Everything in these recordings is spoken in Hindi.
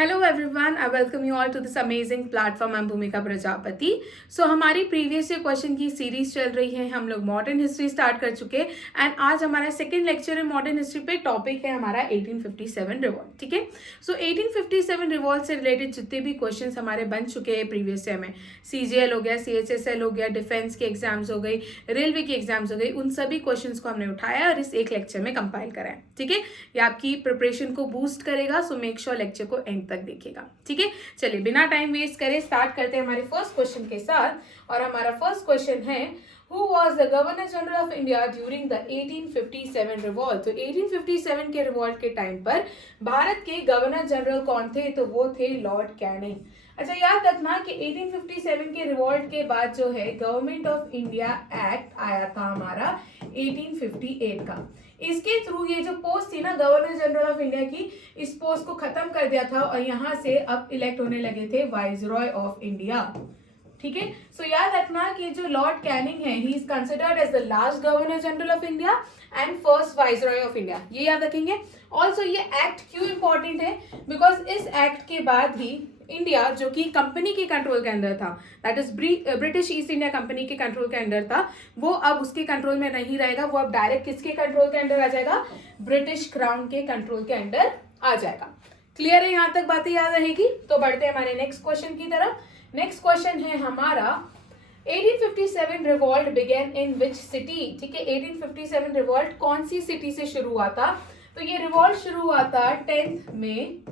Hello everyone, I welcome you all to this amazing platform. I am Bhumika Prajapati. So हमारी प्रीवियस ईयर क्वेश्चन की सीरीज चल रही है। हम लोग मॉडर्न हिस्ट्री स्टार्ट कर चुके हैं एंड आज हमारा सेकंड लेक्चर है मॉडर्न हिस्ट्री पे। टॉपिक है हमारा 1857 रिवॉल्ट। ठीक है, सो 1857 रिवॉल्ट से रिलेटेड जितने भी क्वेश्चन हमारे बन चुके हैं प्रीवियस ईयर में, CGL हो गया, CHSL हो गया, डिफेंस के एग्जाम्स हो गई, रेलवे की एग्जाम्स हो गई, उन सभी क्वेश्चन को हमने उठाया और इस एक लेक्चर में कंपाइल करा है। ठीक है, ये आपकी प्रिपरेशन को बूस्ट करेगा। सो मेक श्योर लेक्चर को एंड तक देखिएगा। ठीक है, चलिए बिना टाइम वेस्ट करे स्टार्ट करते हैं हमारे फर्स्ट क्वेश्चन के साथ। और हमारा फर्स्ट क्वेश्चन है, who was the governor general of India during the 1857 revolt. तो 1857 के रिवॉल्ट के टाइम पर भारत के गवर्नर जनरल कौन थे? तो वो थे लॉर्ड कैनिंग। अच्छा, याद रखना कि 1857 के रिवॉल्ट के बाद जो है गवर्नमेंट ऑफ इंडिया एक्ट आया था हमारा 1858 का। इसके थ्रू ये जो पोस्ट थी ना गवर्नर जनरल ऑफ इंडिया की, इस पोस्ट को खत्म कर दिया था और यहाँ से अब इलेक्ट होने लगे थे वाइसरॉय ऑफ इंडिया। ठीक है, सो याद रखना कि जो लॉर्ड कैनिंग है, he is considered as the last governor general of India and first viceroy of India. ये याद रखेंगे। ऑल्सो ये एक्ट क्यों इंपॉर्टेंट है? बिकॉज इस एक्ट के बाद ही इंडिया, जो कि कंपनी के कंट्रोल के अंदर था, that is British east India company के कंट्रोल के अंदर था, वो अब उसके कंट्रोल में नहीं रहेगा। वो अब डायरेक्ट किसके कंट्रोल के अंदर आ जाएगा? ब्रिटिश क्राउन के कंट्रोल के अंदर आ जाएगा। क्लियर है? यहां तक बातें याद रहेगी। तो बढ़ते हैं हमारे नेक्स्ट क्वेश्चन की तरफ। नेक्स्ट क्वेश्चन है हमारा, 1857 revolt began in which city. ठीक है, 1857 रिवॉल्ट कौन सी सिटी से शुरू हुआ था? तो ये रिवॉल्ट शुरू हुआ था 10 मई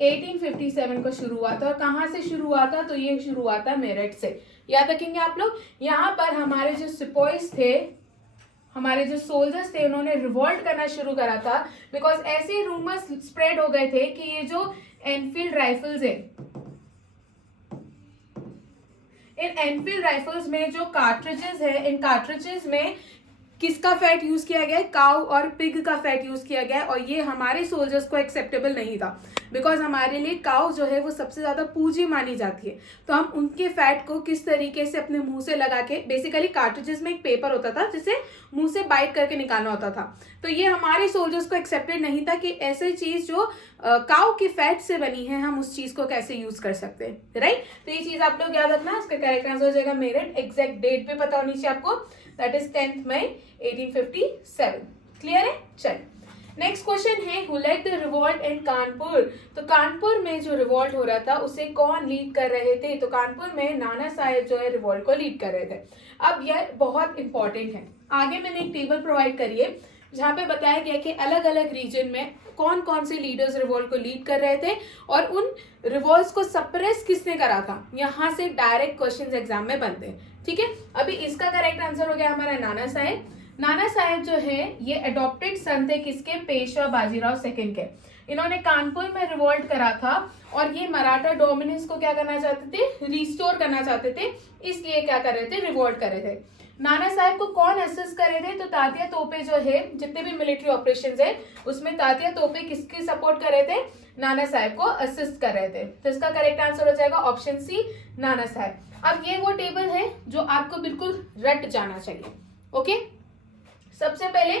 1857 को शुरू हुआ था। और कहां से शुरू हुआ था? तो ये शुरू हुआ था मेरठ से। याद रखेंगे आप लोग। यहाँ पर हमारे जो सिपाहीज थे, हमारे जो सोल्जर्स थे, उन्होंने रिवॉल्ट करना शुरू करा था बिकॉज ऐसे रूमर्स स्प्रेड हो गए थे कि ये जो एनफील्ड राइफल्स है, इन एनफील्ड राइफल्स में जो कार्ट्रिजेस है, इन कार्ट्रिजेस में किसका फैट यूज किया गया है? काउ और पिग का फैट यूज किया गया है। और ये हमारे सोल्जर्स को एक्सेप्टेबल नहीं था बिकॉज हमारे लिए काउ जो है वो सबसे ज्यादा पूज्य मानी जाती है। तो हम उनके फैट को किस तरीके से अपने मुंह से लगा के, बेसिकली कार्ट्रिजेस में एक पेपर होता था जिसे मुंह से बाइट करके निकालना होता था, तो ये हमारे सोल्जर्स को एक्सेप्टेड नहीं था कि ऐसी चीज जो काउ के फैट से बनी है, हम उस चीज को कैसे यूज कर सकते हैं। राइट, तो ये चीज आप लोग याद रखना। इसका करेक्ट आंसर हो जाएगा मेरठ। एग्जैक्ट डेट भी पता होनी चाहिए आपको, दैट इज 10 मई 1857। क्लियर है? चल, नेक्स्ट क्वेश्चन है, who led the revolt in Kanpur. तो कानपुर में जो रिवॉल्ट हो रहा था उसे कौन लीड कर रहे थे? तो कानपुर में नाना साहेब जो है रिवॉल्ट को लीड कर रहे थे। अब यह बहुत इंपॉर्टेंट है। आगे मैंने एक टेबल प्रोवाइड करी है जहाँ पे बताया गया कि अलग अलग रीजन में कौन कौन से लीडर्स रिवॉल्ट को लीड कर रहे थे और उन रिवॉल्ट्स को सप्रेस किसने करा था। यहाँ से डायरेक्ट क्वेश्चंस एग्जाम में बनते हैं। ठीक है, अभी इसका करेक्ट आंसर हो गया हमारा नाना साहेब। नाना साहेब जो है ये अडॉप्टेड सन थे किसके? पेशवा बाजीराव सेकंड के। इन्होंने कानपुर में रिवॉल्ट करा था और ये मराठा डोमिनेंस को क्या करना चाहते थे? रिस्टोर करना चाहते थे, इसलिए क्या कर रहे थे? रिवॉल्ट कर रहे थे। नाना साहेब को कौन असिस्ट कर रहे थे? तो तात्या तोपे जो है, जितने भी मिलिट्री ऑपरेशंस है उसमें तात्या तोपे किसकी सपोर्ट कर रहे थे? नाना साहेब को असिस्ट कर रहे थे। तो इसका करेक्ट आंसर हो जाएगा ऑप्शन सी, नाना साहेब। अब ये वो टेबल है जो आपको बिल्कुल रट जाना चाहिए। ओके, सबसे पहले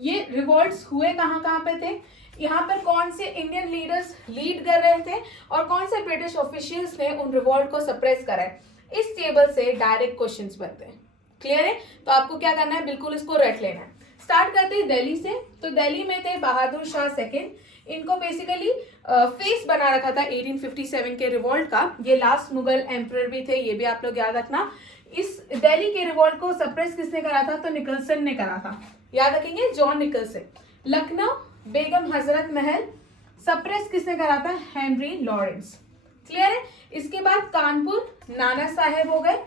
ये रिवॉल्ट्स हुए कहाँ कहाँ पे थे, यहाँ पर कौन से इंडियन लीडर्स लीड कर रहे थे और कौन से ब्रिटिश ऑफिशियल्स ने उन रिवॉल्ट को सप्रेस करा है। इस टेबल से डायरेक्ट क्वेश्चंस बनते हैं। क्लियर है? तो आपको क्या करना है? बिल्कुल इसको रट लेना है। स्टार्ट करते हैं दिल्ली से। तो दिल्ली में थे बहादुर शाह सेकंड। इनको बेसिकली फेस बना रखा था 1857 के रिवॉल्ट का। ये लास्ट मुगल एम्परर भी थे, ये भी आप लोग याद रखना। इस दिल्ली के रिवॉल्ट को सप्रेस किसने करा था? तो निकलसन ने करा था। याद रखेंगे, John Nicholson. Lucknow Begum Hazrat Mahal, suppress किसने करा था? Henry Lawrence. क्लियर है? इसके बाद कानपुर नाना साहेब हो गए।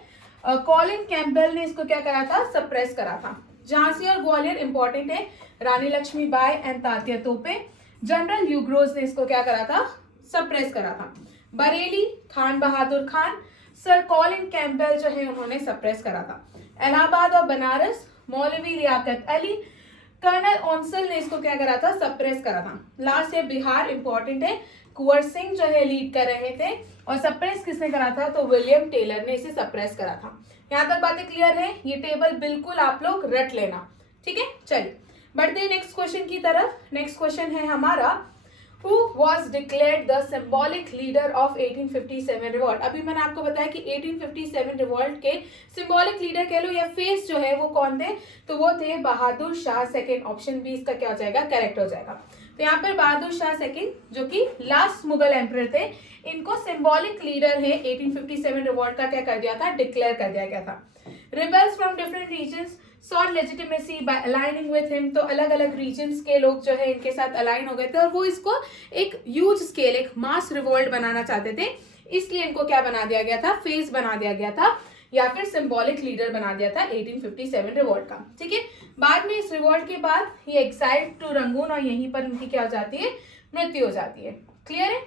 कॉलिन कैम्पबेल ने इसको क्या करा था? सप्रेस करा था। झांसी और ग्वालियर इंपॉर्टेंट है, रानी लक्ष्मीबाई एंड तात्या तोपे। जनरल ह्यूग्रोज ने इसको क्या करा था? सप्रेस करा था। Bareilly Khan Bahadur Khan, sir Colin Campbell जो है उन्होंने सप्रेस करा था। इलाहाबाद और बनारस मौलवी लियाकत अली, कर्नल ओंसल ने इसको क्या करा था? सप्रेस करा था। लास्ट है बिहार, इंपॉर्टेंट है, कुंवर सिंह जो है लीड कर रहे थे और सप्रेस किसने करा था? तो विलियम टेलर ने इसे सप्रेस करा था। यहाँ तक बातें क्लियर है? ये टेबल बिल्कुल आप लोग रट लेना। ठीक है, चलिए बढ़ते हैं नेक्स्ट क्वेश्चन की तरफ। नेक्स्ट क्वेश्चन है हमारा, Who was declared the symbolic leader of 1857 revolt? अभी मैंने आपको बताया कि 1857 रिवॉल्ट के सिंबॉलिक लीडर कह लो या फेस जो है वो कौन थे, तो वो थे बहादुर शाह सेकंड। ऑप्शन बी इसका क्या हो जाएगा, करेक्ट हो जाएगा। तो यहाँ पर बहादुर शाह सेकंड जो कि लास्ट मुगल एम्परर थे, इनको सिंबॉलिक लीडर है 1857 रिवॉल्ट का क्या कर दिया था, डिक्लेयर कर दिया गया था। Rebels from different regions sought legitimacy by aligning with him, तो अलग अलग रीजन्स के लोग जो है इनके साथ अलाइन हो गए थे और वो इसको एक ह्यूज स्केल, एक मास रिवॉल्ट बनाना चाहते थे, इसलिए इनको क्या बना दिया गया था, फेस बना दिया गया था या फिर सिंबॉलिक लीडर बना दिया था 1857 रिवॉल्ट का। ठीक है, बाद में इस रिवॉल्ट के बाद ये एक्साइड टू रंगून और यहीं पर उनकी क्या हो जाती है, मृत्यु हो जाती है। क्लियर है,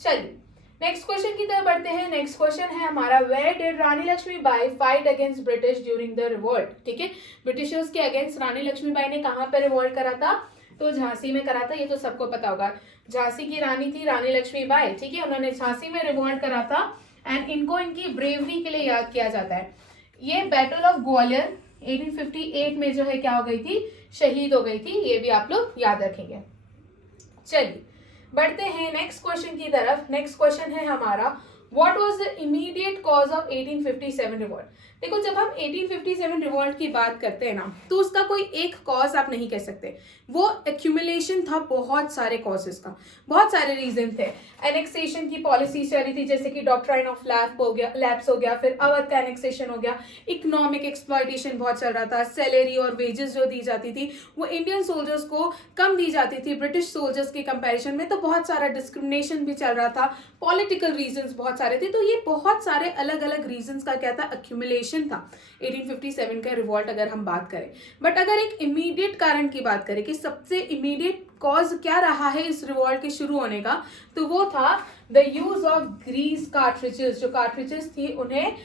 चलिए नेक्स्ट क्वेश्चन की तरफ बढ़ते हैं। नेक्स्ट क्वेश्चन है हमारा, where did Rani Lakshmibai fight against British during the revolt? ठीक है, ब्रिटिशर्स के अगेंस्ट रानी लक्ष्मीबाई ने कहां पर रिवॉल्ट करा था, तो झांसी में करा था। ये तो सबको पता होगा, झांसी की रानी थी रानी लक्ष्मीबाई। ठीक है, उन्होंने झांसी में रिवॉल्ट करा था एंड इनको इनकी ब्रेवरी के लिए याद किया जाता है। ये बैटल ऑफ ग्वालियर 1858 में जो है क्या हो गई थी, शहीद हो गई थी। ये भी आप लोग याद रखेंगे। चलिए बढ़ते हैं नेक्स्ट क्वेश्चन की तरफ। नेक्स्ट क्वेश्चन है हमारा, what was the immediate cause of 1857 revolt? देखो, जब हम 1857 रिवॉल्ट की बात करते हैं ना, तो उसका कोई एक कॉज आप नहीं कह सकते, वो एक्यूमुलेशन था बहुत सारे कॉजेस का, बहुत सारे रीजन थे। एनेक्सेशन की पॉलिसी चल रही थी, जैसे कि डॉक्ट्राइन ऑफ लैप्स हो गया, फिर अवध का एनेक्सेशन हो गया, इकोनॉमिक एक्सप्लॉयटेशन बहुत चल रहा था, सैलरी और वेजेस जो दी जाती थी वो इंडियन सोल्जर्स को कम दी जाती थी ब्रिटिश सोल्जर्स के कंपैरिजन में, तो बहुत सारा डिस्क्रिमिनेशन भी चल रहा था, पॉलिटिकल रीजंस बहुत सारे थे। तो ये बहुत सारे अलग अलग रीजंस का क्या था, एक्यूमुलेशन था 1857 का रिवॉल्ट अगर हम बात करें। बट अगर एक इमीडिएट कारण की बात करें कि सबसे इमीडिएट कॉज क्या रहा है इस रिवॉल्ट के शुरू होने का, तो वो था the use of grease cartridges. जो कार्ट्रिजेस थी उन्हें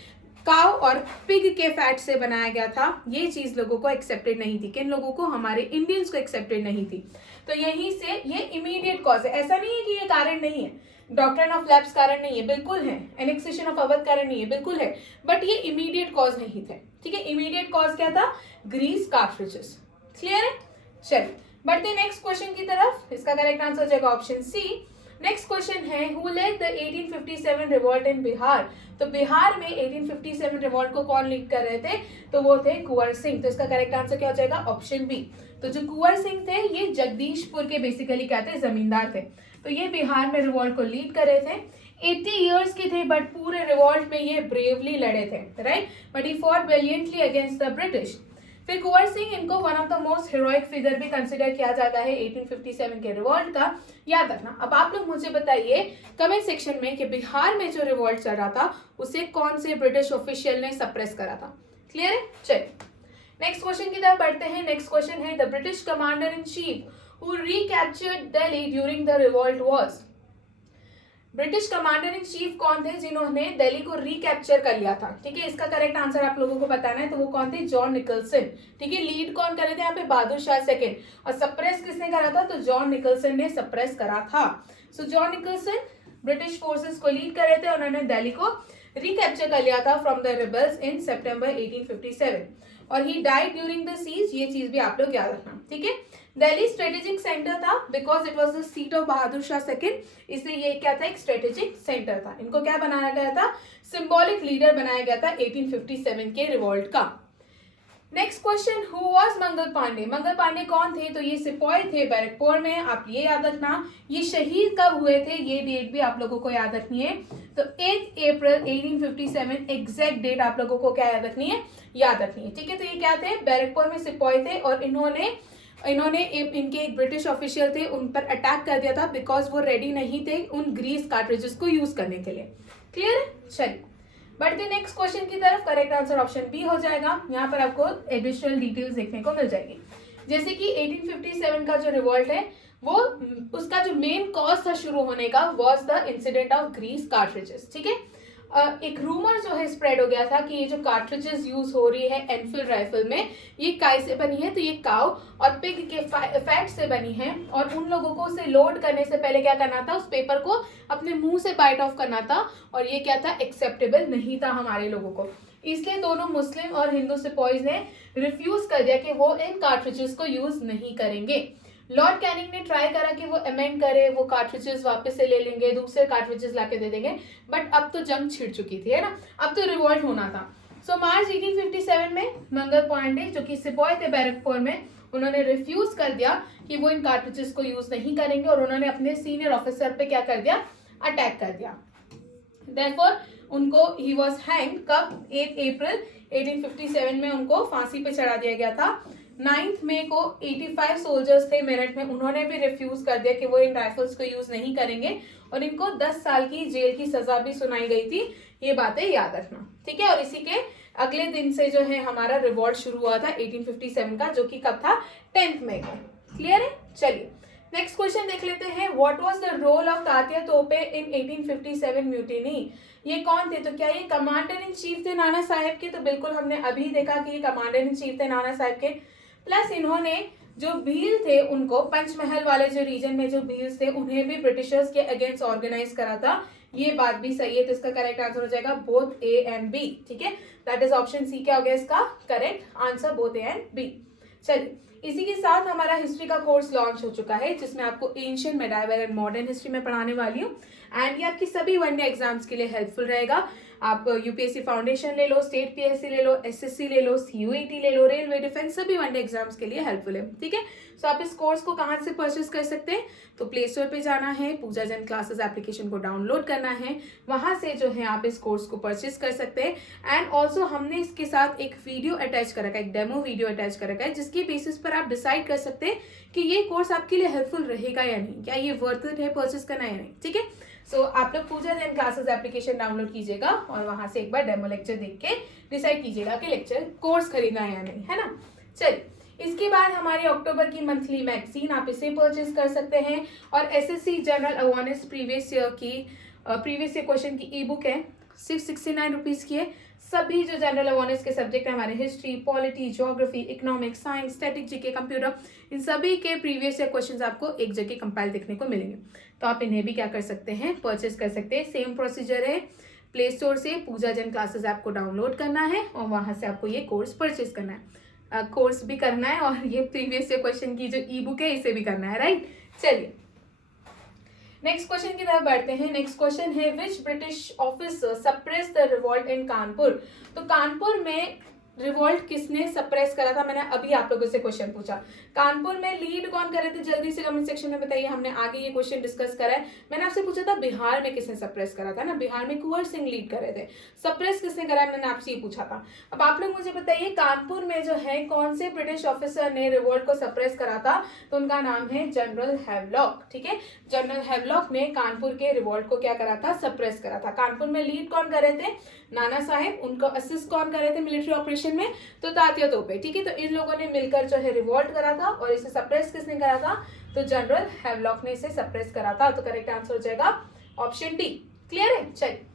काउ और पिग के फैट से बनाया गया था। ये चीज लोगों को एक्सेप्टेड नहीं थी, किन लोगों को, हमारे इंडियंस को एक्सेप्टेड नहीं थी। तो यहीं से ये इमीडिएट कॉज है। ऐसा नहीं है कि ये कारण नहीं है, डॉक्ट्रिन ऑफ लैप्स कारण नहीं है, बिल्कुल है, एनेक्सेशन ऑफ अवध कारण नहीं है, बिल्कुल है, बट ये इमीडिएट कॉज नहीं थे। ठीक है, इमीडिएट कॉज क्या था, ग्रीस कार्ट्रिजेस। क्लियर है, चलिए बढ़ते हैं नेक्स्ट क्वेश्चन की तरफ। इसका करेक्ट आंसर हो जाएगा ऑप्शन सी। नेक्स्ट क्वेश्चन है, who led the 1857 revolt in Bihar? तो बिहार में 1857 रिवॉल्ट को कौन लीड कर रहे थे, तो वो थे कुंवर सिंह। तो इसका करेक्ट आंसर क्या हो जाएगा, ऑप्शन बी। तो जो कुंवर सिंह थे ये जगदीशपुर के बेसिकली क्या थे, जमींदार थे। तो ये बिहार में रिवॉल्ट को लीड कर रहे थे। 80 इयर्स के थे बट पूरे रिवॉल्ट में ये ब्रेवली लड़े थे, right, but he fought valiantly against the British. फिर कुंवर सिंह, इनको one of the most heroic figure भी कंसिडर किया जाता है 1857 के रिवॉल्ट का, याद रखना। अब आप लोग मुझे बताइए कमेंट सेक्शन में कि बिहार में जो रिवॉल्ट चल रहा था उसे कौन से ब्रिटिश ऑफिशियल ने सप्रेस करा था। क्लियर है, चलिए नेक्स्ट क्वेश्चन की तरफ बढ़ते हैं। नेक्स्ट क्वेश्चन है, the British commander in chief who recaptured Delhi during the revolt was? British commander in chief कौन थे जिन्होंने दिल्ली को रिकैप्चर कर लिया था? ठीक है, इसका करेक्ट आंसर आप लोगों को बताना है। तो वो कौन थे, जॉन निकलसन। ठीक है, लीड कौन कर रहे थे यहाँ पे, बहादुर शाह सेकंड, और सप्रेस किसने करा था, तो जॉन निकलसन ने सप्रेस करा था। So John Nicholson British forces को लीड कर रहे थे, उन्होंने दिल्ली को रिकैप्चर कर लिया था from the rebels in September 1857 और he died during the siege. ये चीज भी आप लोग याद रखना। ठीक है, दिल्ली स्ट्रेटेजिक सेंटर था because it was the seat of Bahadur Shah second, इसलिए ये क्या था, एक स्ट्रेटेजिक सेंटर था। इनको क्या बनाया गया था, सिंबॉलिक लीडर बनाया गया था 1857 के रिवॉल्ट का। Next question, who was Mangal Pandey? Mangal Pandey कौन थे, तो ये सिपाही थे बैरकपुर में, आप ये याद रखना। ये शहीद कब हुए थे, ये डेट भी आप लोगों को याद रखनी है। तो 8 अप्रैल 1857 एग्जैक्ट डेट आप लोगों को क्या याद रखनी है, याद रखनी है। ठीक है, तो ये क्या थे, बैरकपुर में सिपाही थे और इन्होंने इनके एक ब्रिटिश ऑफिशियल थे, उन पर अटैक कर दिया था बिकॉज वो रेडी नहीं थे उन ग्रीस कार्ट्रिजेस को यूज करने के लिए। क्लियर है, चलिए बढ़ते नेक्स्ट क्वेश्चन की तरफ। करेक्ट आंसर ऑप्शन बी हो जाएगा। यहाँ पर आपको एडिशनल डिटेल्स देखने को मिल जाएगी, जैसे कि 1857 का जो रिवॉल्ट है वो उसका जो मेन कॉज था शुरू होने का was the incident of grease cartridges. ठीक है, एक रूमर जो है स्प्रेड हो गया था कि ये जो कार्ट्रिजेस यूज हो रही है एनफील्ड राइफल में, ये काय से बनी है, तो ये काउ और पिग के फैट से बनी है। और उन लोगों को उसे लोड करने से पहले क्या करना था, उस पेपर को अपने मुंह से बाइट ऑफ करना था और ये क्या था, एक्सेप्टेबल नहीं था हमारे लोगों को। इसलिए दोनों मुस्लिम और हिंदू सिपाहीज ने रिफ्यूज कर दिया कि वो इन कार्ट्रिजेस को यूज नहीं करेंगे। लॉर्ड कैनिंग ने ट्राई करा कि वो अमेंड करे, वो कार्ट्रिजेस वापस से ले लेंगे, दूसरे कार्ट्रिजेस लाके दे देंगे, बट अब तो जंग छिड़ चुकी थी, है ना, अब तो रिवॉल्ट होना था। सो मार्च 1857 में मंगल पांडे जो कि सिपाही थे बैरकपुर में, उन्होंने रिफ्यूज कर दिया कि वो इन कार्ट्रिजेस को यूज नहीं करेंगे और उन्होंने अपने सीनियर ऑफिसर पे क्या कर दिया, अटैक कर दिया। Therefore, उनको ही वॉज हैंग कब 8 अप्रैल 1857 में उनको फांसी पे चढ़ा दिया गया था। 9 मई को 85 सोल्जर्स थे मेरठ में, उन्होंने भी रिफ्यूज कर दिया कि वो इन राइफल्स को यूज नहीं करेंगे और इनको 10 साल की जेल की सजा भी सुनाई गई थी। ये बातें याद रखना, ठीक है। और इसी के अगले दिन से जो है हमारा रिवॉल्ट शुरू हुआ था 1857 का, जो कि कब था, 10 मई को। क्लियर है? चलिए नेक्स्ट क्वेश्चन देख लेते हैं। What was the role of Tatya Tope in 1857 mutiny? ये कौन थे? तो क्या ये कमांडर इन चीफ थे नाना साहेब के? तो बिल्कुल हमने अभी देखा कि ये कमांडर इन चीफ थे नाना साहेब के। प्लस इन्होंने जो भील थे उनको, पंचमहल वाले जो रीजन में जो भील्स थे, उन्हें भी ब्रिटिशर्स के अगेंस्ट ऑर्गेनाइज करा था। ये बात भी सही है, तो इसका करेक्ट आंसर हो जाएगा बोथ ए एंड बी, ठीक है। दैट इज ऑप्शन सी क्या हो गया इसका correct answer, both A and B. चलिए इसी के साथ हमारा हिस्ट्री का कोर्स लॉन्च हो चुका है, जिसमें आपको ancient, medieval and modern history में पढ़ाने वाली हूँ। एंड ये आपकी सभी वनडे एग्जाम्स के लिए हेल्पफुल रहेगा। आप यूपीएससी फाउंडेशन ले लो, स्टेट पीएससी ले लो, एसएससी ले लो, सीयूईटी ले लो, रेलवे डिफेंस, सभी वनडे एग्जाम्स के लिए हेल्पफुल है, ठीक है। सो आप इस कोर्स को कहाँ से परचेस कर सकते हैं? तो प्ले स्टोर पे जाना है, पूजा जैन क्लासेस एप्लीकेशन को डाउनलोड करना है, वहां से जो है आप इस कोर्स को परचेस कर सकते हैं। एंड ऑल्सो हमने इसके साथ एक वीडियो अटैच कर रखा है, एक डेमो वीडियो अटैच कर रखा है, जिसकी बेसिस पर आप डिसाइड कर सकते हैं कि ये कोर्स आपके लिए हेल्पफुल रहेगा या नहीं, क्या ये वर्थ इट है परचेस करना या नहीं, ठीक है। सो आप लोग पूजा जैन क्लासेस एप्लीकेशन डाउनलोड कीजिएगा और वहां से एक बार डेमो लेक्चर देख के डिसाइड कीजिएगा कि लेक्चर कोर्स खरीदना है या नहीं, है ना। चलिए इसके बाद हमारी अक्टूबर की मंथली मैगजीन, आप इसे परचेज कर सकते हैं। और SSC general awareness previous year question की ई बुक है, 669 रुपीज की है। सभी जो जनरल अवेयरनेस के सब्जेक्ट है हमारे, history, polity, geography, economics, science, static, GK, computer, इन सभी के प्रीवियस ईयर क्वेश्चंस आपको एक जगह कंपाइल देखने को मिलेंगे। तो आप इन्हें भी क्या कर सकते हैं, परचेज कर सकते हैं। सेम प्रोसीजर है, प्ले स्टोर से पूजा जैन क्लासेस ऐप को डाउनलोड करना है और वहां से आपको ये कोर्स परचेज करना है, कोर्स भी करना है और ये प्रीवियस ईयर क्वेश्चन की जो ई बुक है इसे भी करना है, राइट। चलिए नेक्स्ट क्वेश्चन की तरफ बढ़ते हैं। नेक्स्ट क्वेश्चन है विच British officer suppress the revolt in Kanpur? तो कानपुर में रिवॉल्ट किसने सप्रेस करा था? मैंने अभी आप लोगों से क्वेश्चन पूछा, कानपुर में लीड कौन कर रहे थे? जल्दी से कमेंट सेक्शन में बताइए, हमने आगे ये क्वेश्चन डिस्कस करा है। मैंने आपसे पूछा था बिहार में किसने सप्रेस करा था ना, बिहार में कुंवर सिंह लीड कर रहे थे। सप्रेस किसने करा है मैंने आपसे ये पूछा था। अब आप लोग मुझे बताइए कानपुर में जो है कौन से ब्रिटिश ऑफिसर ने रिवॉल्ट को सप्रेस करा था? तो उनका नाम है जनरल हैवलॉक, ठीक है। जनरल हैवलॉक ने कानपुर के रिवॉल्ट को क्या करा था, सप्रेस करा था। कानपुर में लीड कौन कर रहे थे? नाना साहेब। उनको असिस्ट कौन कर रहे थे मिलिट्री ऑपरेशन में? तो तात्या तोपे, ठीक है। तो इन लोगों ने मिलकर जो है रिवॉल्ट करा था और इसे सप्रेस किसने करा था? तो जनरल हैवलॉक ने इसे सप्रेस करा था। तो करेक्ट आंसर हो जाएगा ऑप्शन डी। क्लियर है? चलिए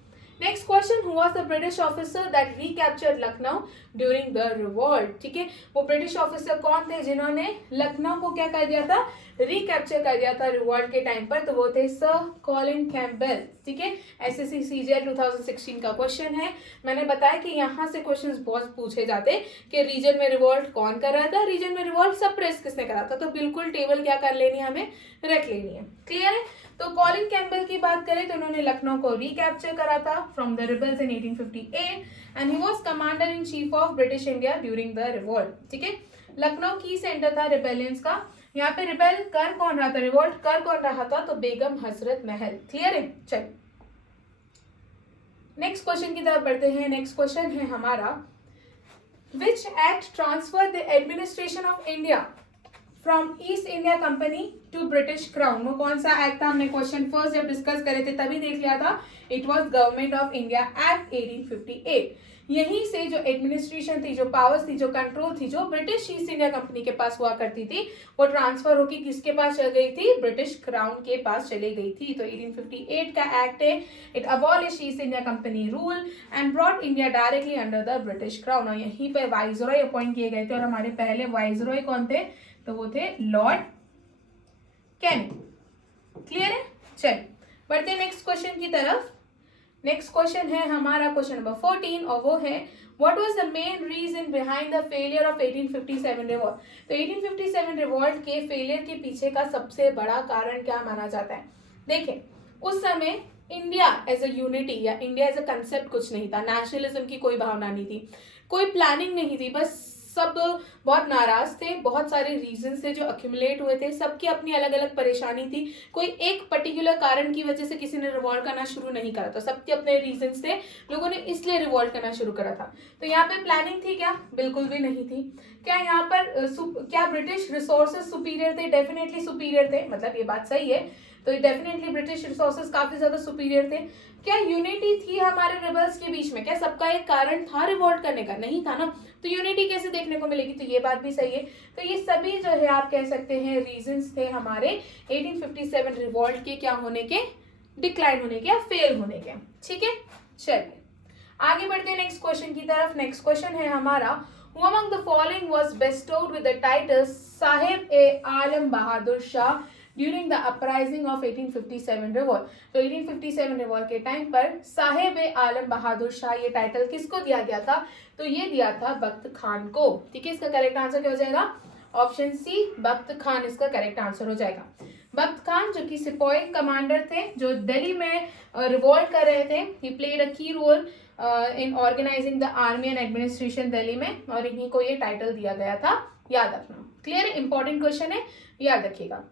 next question, who was the British officer that recaptured Lucknow during the revolt? ठीक है, वो ब्रिटिश ऑफिसर कौन थे जिन्होंने लखनऊ को क्या कर दिया था, रिकैप्चर कर दिया था रिवॉल्ट के टाइम पर? तो वो थे सर कॉलिन कैम्पबेल, ठीक है। एसएससी सीजीएल 2016 का क्वेश्चन है। मैंने बताया कि यहाँ से क्वेश्चंस बहुत पूछे जाते कि रीजन में रिवॉल्ट कौन कर रहा था, रीजन में रिवॉल्ट सप्रेस किसने करा था। तो बिल्कुल टेबल क्या कर लेनी है, हमें रख लेनी है। क्लियर है? तो कॉलिन कैम्पबेल की बात करें तो उन्होंने लखनऊ को रिकैप्चर करा था from the rebels in 1858 and he was commander in chief of British India during the revolt, ठीक है। लखनऊ की सेंटर था रिबेलियंस का। यहाँ पे रिबेल कर कौन रहा था, रिवॉल्ट कर कौन रहा था? तो बेगम हजरत महल। क्लियर है? चल नेक्स्ट क्वेश्चन की तरफ बढ़ते हैं। नेक्स्ट क्वेश्चन है हमारा, which act transfer the administration of India from East India Company to British Crown? वो कौन सा एक्ट था? हमने क्वेश्चन फर्स्ट जब डिस्कस करे थे तभी देख लिया था। It was government of India act 1858। यहीं से जो एडमिनिस्ट्रेशन थी, जो पावर्स थी, जो कंट्रोल थी, जो ब्रिटिश ईस्ट इंडिया कंपनी के पास हुआ करती थी, वो ट्रांसफर होकर किसके पास चल गई थी? ब्रिटिश क्राउन के पास चली गई थी। तो 1858 का एक्ट है। It abolish east India company rule and brought India directly under the British crown. और यहीं पे वाइसरॉय अपॉइंट किए गए थे और हमारे पहले वाइसरॉय कौन थे? तो वो थे लॉर्ड कैनिंग। क्लियर है? चल बढ़ते नेक्स्ट क्वेश्चन की तरफ। नेक्स्ट क्वेश्चन है हमारा क्वेश्चन नंबर 14 और वो है, What was the main reason behind the failure of 1857 revolt? तो 1857 रिवॉल्ट के फेलियर के पीछे का सबसे बड़ा कारण क्या माना जाता है? देखिए, उस समय इंडिया एज अ यूनिटी या इंडिया एज अ कंसेप्ट कुछ नहीं था, नेशनलिज्म की कोई भावना नहीं थी, कोई प्लानिंग नहीं थी, बस सब बहुत नाराज थे, बहुत सारे रीजंस थे जो अक्यूमुलेट हुए थे, सबकी अपनी अलग अलग परेशानी थी, कोई एक पर्टिकुलर कारण की वजह से किसी ने रिवॉल्ट करना शुरू नहीं करा था, सबके अपने रीजंस थे, लोगों ने इसलिए रिवॉल्ट करना शुरू करा था। तो यहाँ पे प्लानिंग थी क्या? बिल्कुल भी नहीं थी। क्या यहाँ पर क्या ब्रिटिश रिसोर्सेज सुपीरियर थे? डेफिनेटली सुपीरियर थे, मतलब ये बात सही है, तो डेफिनेटली ब्रिटिश रिसोर्सेज काफी ज्यादा सुपीरियर थे। क्या यूनिटी थी हमारे रिबल्स के बीच में? क्या सबका एक कारण था रिवॉल्ट करने का? नहीं था ना, तो यूनिटी कैसे देखने को मिलेगी? तो ये बात भी सही है। तो ये सभी जो है आप कह सकते हैं रीजंस थे हमारे 1857 रिवॉल्ट के क्या होने के, डिक्लाइन होने के या फेल होने के। ठीक है, चलिए आगे बढ़ते हैं नेक्स्ट क्वेश्चन की तरफ। नेक्स्ट क्वेश्चन है हमारा, Who among the following was bestowed with the title Sahib e Alam Bahadur Shah during the uprising of 1857 revolt? तो 1857 रिवॉल्ट के टाइम पर साहेब ए आलम बहादुर शाह ये टाइटल किसको दिया गया था? तो ये दिया था बख्त खान को। ठीक है, इसका करेक्ट आंसर क्या हो जाएगा? ऑप्शन सी, बख्त खान इसका करेक्ट आंसर हो जाएगा। बख्त खान जो कि सिपाही कमांडर थे, जो दिल्ली में रिवॉल्ट कर रहे थे, ही played a key role in organising the army and administration Delhi में, और इन्हीं को ये टाइटल दिया गया था। याद रखना, क्लियर है, इंपॉर्टेंट क्वेश्चन है, याद रखिएगा।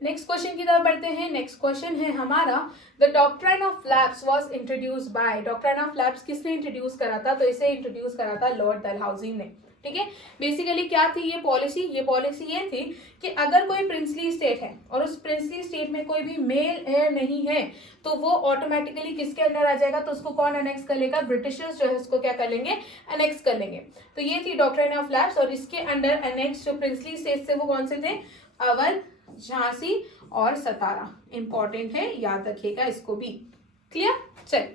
नेक्स्ट क्वेश्चन की तरफ बढ़ते हैं। नेक्स्ट क्वेश्चन है हमारा, the doctrine of lapse was introduce by. Doctrine of lapse किसने इंट्रोड्यूस करा था? तो इसे इंट्रोड्यूस करा था लॉर्ड डलहौजी ने। ठीक है, बेसिकली क्या थी ये पॉलिसी? ये पॉलिसी ये थी कि अगर कोई प्रिंसली स्टेट है और उस प्रिंसली स्टेट में कोई भी मेल हेयर नहीं है तो वो ऑटोमेटिकली किसके अंडर आ जाएगा? तो उसको कौन अनेक्स कर लेगा? ब्रिटिशर्स जो है उसको क्या कर लेंगे? अनेक्स कर लेंगे। तो ये थी डॉक्ट्राइन ऑफ लैप्स, और इसके अंडर अनेक्स जो प्रिंसली स्टेट थे वो कौन से थे? अवध, झांसी और सतारा। इंपॉर्टेंट है, याद रखिएगा इसको भी। क्लियर? चलिए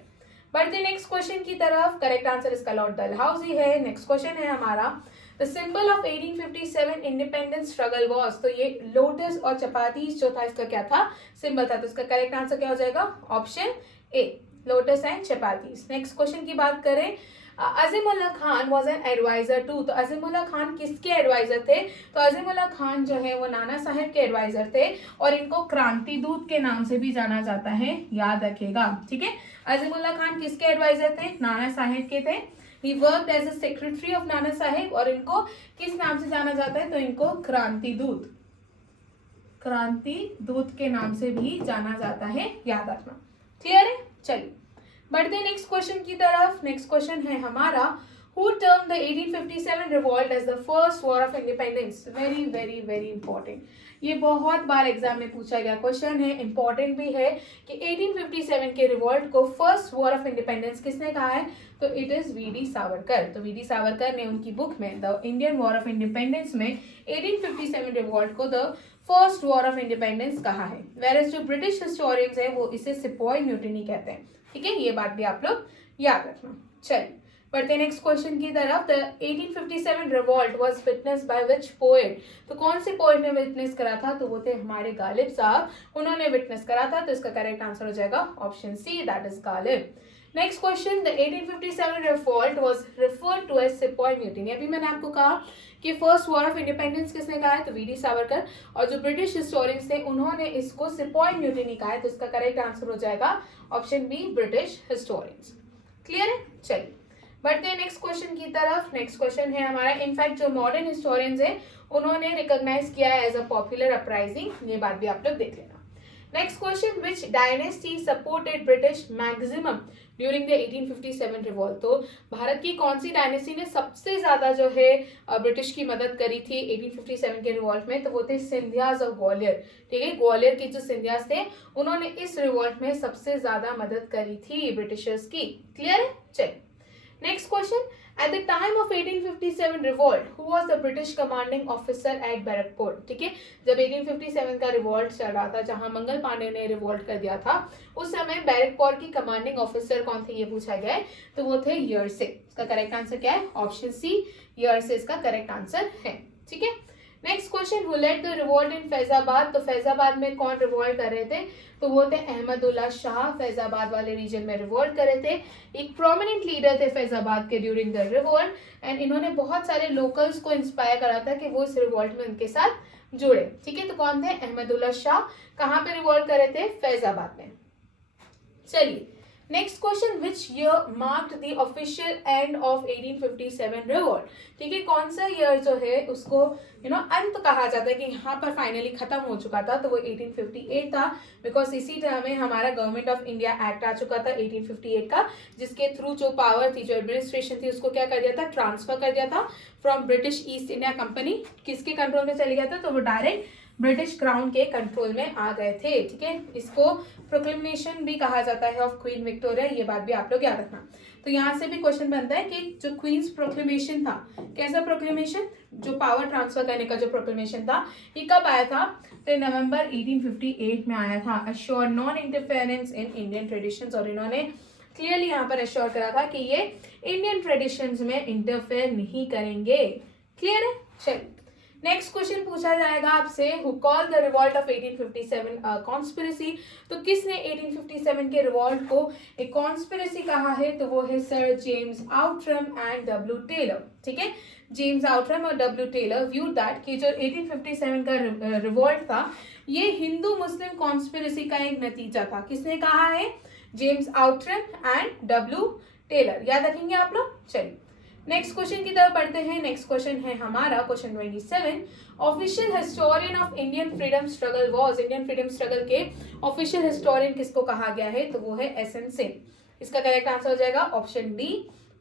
बढ़ते नेक्स्ट क्वेश्चन की तरफ। करेक्ट आंसर इसका लॉर्ड डलहौजी है। नेक्स्ट क्वेश्चन है हमारा, the symbol of 1857 independence struggle was. तो ये लोटस और चपातीस जो था इसका क्या था? सिंबल था। तो इसका करेक्ट आंसर क्या हो जाएगा? Option A, lotus and chapatis. Next question की बात करें, Azimullah Khan was an adviser to. तो अजीमुल्ला खान किसके एडवाइजर थे? तो अजीमुल्ला खान जो है वो नाना साहेब के एडवाइजर थे, और इनको क्रांति दूत के नाम से भी जाना जाता है, याद रखिएगा। ठीक है, अजीमुल्ला खान किसके एडवाइजर थे? नाना साहेब के थे। He worked as a secretary of Nana Saheb, और इनको किस नाम से जाना जाता है? तो इनको क्रांति दूत के नाम से भी जाना जाता है, याद रखना। क्लियर है? चलिए बढ़ते हैं नेक्स्ट क्वेश्चन की तरफ। नेक्स्ट क्वेश्चन है हमारा, Who termed the 1857 revolt as the first war of independence? Very very very important, ये बहुत बार एग्जाम में पूछा गया क्वेश्चन है, इंपॉर्टेंट भी है कि 1857 के रिवॉल्ट को फर्स्ट वॉर ऑफ इंडिपेंडेंस किसने कहा है? तो इट इज वी.डी. सावरकर। तो वी.डी. सावरकर ने उनकी बुक में the Indian war of independence में 1857 रिवॉल्ट को the first war of independence कहा है, वेयर जो ब्रिटिश हिस्टोरियंस है वो इसे सिपॉय म्यूटिनी कहते हैं। ठीक है, ये बात भी आप लोग याद रखना। चलिए बढ़ते नेक्स्ट क्वेश्चन की तरफ। The 1857 revolt was witnessed by which poet? तो कौन से पोएट ने विटनेस करा था? तो वो थे हमारे गालिब साहब, उन्होंने विटनेस करा था। तो इसका करेक्ट आंसर हो जाएगा option C, that is Ghalib. Next question, the 1857 revolt was referred to as sepoy mutiny. अभी मैंने आपको कहा कि फर्स्ट वॉर ऑफ इंडिपेंडेंस किसने कहा है? तो वी.डी. सावरकर, और जो ब्रिटिश हिस्टोरियंस थे उन्होंने इसको सिपॉय म्यूटिनी कहा है। तो इसका करेक्ट आंसर हो जाएगा option B, British historians. Clear है? चलिए बढ़ते हैं नेक्स्ट क्वेश्चन की तरफ। नेक्स्ट क्वेश्चन है हमारा, इनफैक्ट जो मॉडर्न हिस्टोरियंस है उन्होंने रिकॉग्नाइज किया है एज अ पॉपुलर अपराइजिंग, ये बात भी आप लोग देख लेना। Next question, which dynasty supported British maximum during the 1857 revolt? तो भारत की कौन सी डायनेस्टी ने सबसे ज्यादा जो है ब्रिटिश की मदद करी थी 1857 के रिवॉल्ट में? तो वो थे सिंधियाज और ग्वालियर। ठीक है, ग्वालियर के जो सिंधियाज थे उन्होंने इस रिवॉल्ट में सबसे ज्यादा मदद करी थी ब्रिटिशर्स की। क्लियर है? चलिए next question, at the time of 1857 revolt who was the British commanding officer eight Barrackpore? ठीक है, जब 1857 का रिवॉल्ट चल रहा था, जहां मंगल पांडे ने रिवॉल्ट कर दिया था, उस समय बैरकपुर की कमांडिंग ऑफिसर कौन थे ये पूछा गया है। तो वो थे यर्से। इसका करेक्ट आंसर क्या है? ऑप्शन सी, यर्से इसका करेक्ट आंसर है। ठीक है, next question, who led the revolt in Faizabad, तो फैजाबाद में कौन रिवोल्ट कर रहे थे, तो वो थे अहमदुल्ला शाह, फैजाबाद वाले रीजन में रिवोल्ट कर रहे थे, एक प्रोमिनेंट लीडर थे फैजाबाद के ड्यूरिंग द रिवोल्ट, एंड इन्होंने बहुत सारे लोकल्स को इंस्पायर करा था कि वो इस रिवोल्ट में उनके साथ जुड़े, ठीक है। तो कौन थे, अहमदुल्ला शाह, कहाँ पे रिवोल्ट कर रहे थे, फैजाबाद में। चलिए next question, which year marked the official end of 1857 revolt, ठीक है, कौन सा ईयर जो है उसको अंत कहा जाता है कि यहाँ पर फाइनली खत्म हो चुका था, तो वो 1858 था, बिकॉज इसी टाइम में हमारा गवर्नमेंट ऑफ इंडिया एक्ट आ चुका था 1858 का, जिसके थ्रू जो पावर थी, जो एडमिनिस्ट्रेशन थी, उसको क्या कर दिया था, ट्रांसफर कर दिया था from British east India company, किसके कंट्रोल में चले गया था, तो वो डायरेक्ट ब्रिटिश क्राउन के कंट्रोल में आ गए थे, ठीक है। इसको प्रोक्लेमेशन भी कहा जाता है ऑफ क्वीन विक्टोरिया, ये बात भी आप लोग याद रखना। तो यहाँ से भी क्वेश्चन बनता है कि जो क्वींस प्रोक्लेमेशन था, कैसा प्रोक्लेमेशन, जो पावर ट्रांसफर करने का जो प्रोक्लेमेशन था, ये कब आया था, तो नवंबर 1858 में आया था। Assure non interference in Indian traditions, और इन्होंने क्लियरली यहाँ पर अश्योर करा था कि ये इंडियन ट्रेडिशंस में इंटरफेयर नहीं करेंगे, क्लियर है। चलिए नेक्स्ट क्वेश्चन पूछा जाएगा आपसे, who called the revolt of 1857 conspiracy, तो किसने 1857 के रिवॉल्ट को एक कॉन्स्पिरेसी कहा है, तो वो है sir James Outram and W Taylor, ठीक है। जेम्स आउट्रम और डब्ल्यू टेलर व्यू दैट कि जो 1857 का रिवॉल्ट था, ये हिंदू मुस्लिम कॉन्स्पिरेसी का एक नतीजा था, किसने कहा है, James Outram and W Taylor, याद रखेंगे आप लोग। चलिए नेक्स्ट क्वेश्चन की तरफ बढ़ते हैं। नेक्स्ट क्वेश्चन है हमारा question 27, official historian of Indian freedom struggle was, Indian freedom struggle के ऑफिशियल हिस्टोरियन किसको कहा गया है, तो वो है एस.एन. सिंह। इसका करेक्ट आंसर हो जाएगा option D,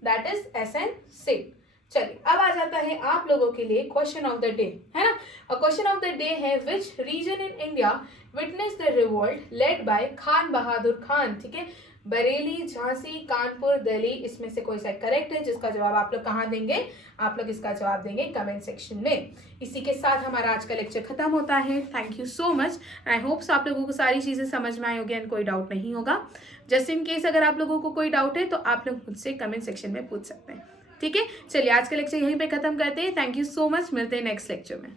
that is SN. Singh. चलिए अब आ जाता है आप लोगों के लिए क्वेश्चन ऑफ द डे, है ना। और क्वेश्चन ऑफ द डे है, which region in India witness the revolt led by Khan Bahadur Khan, ठीक है। बरेली, झांसी, कानपुर, दिल्ली, इसमें से कोई सा करेक्ट है, जिसका जवाब आप लोग कहाँ देंगे, आप लोग इसका जवाब देंगे कमेंट सेक्शन में। इसी के साथ हमारा आज का लेक्चर खत्म होता है। Thank you so much. I hopes आप लोगों को सारी चीज़ें समझ में आई होगी एंड कोई डाउट नहीं होगा। जस्ट इन केस अगर आप लोगों को कोई डाउट है तो आप लोग मुझसे कमेंट सेक्शन में पूछ सकते हैं, ठीक है। चलिए आज का लेक्चर यहीं पे खत्म करते हैं। थैंक यू सो मच, मिलते हैं नेक्स्ट लेक्चर में।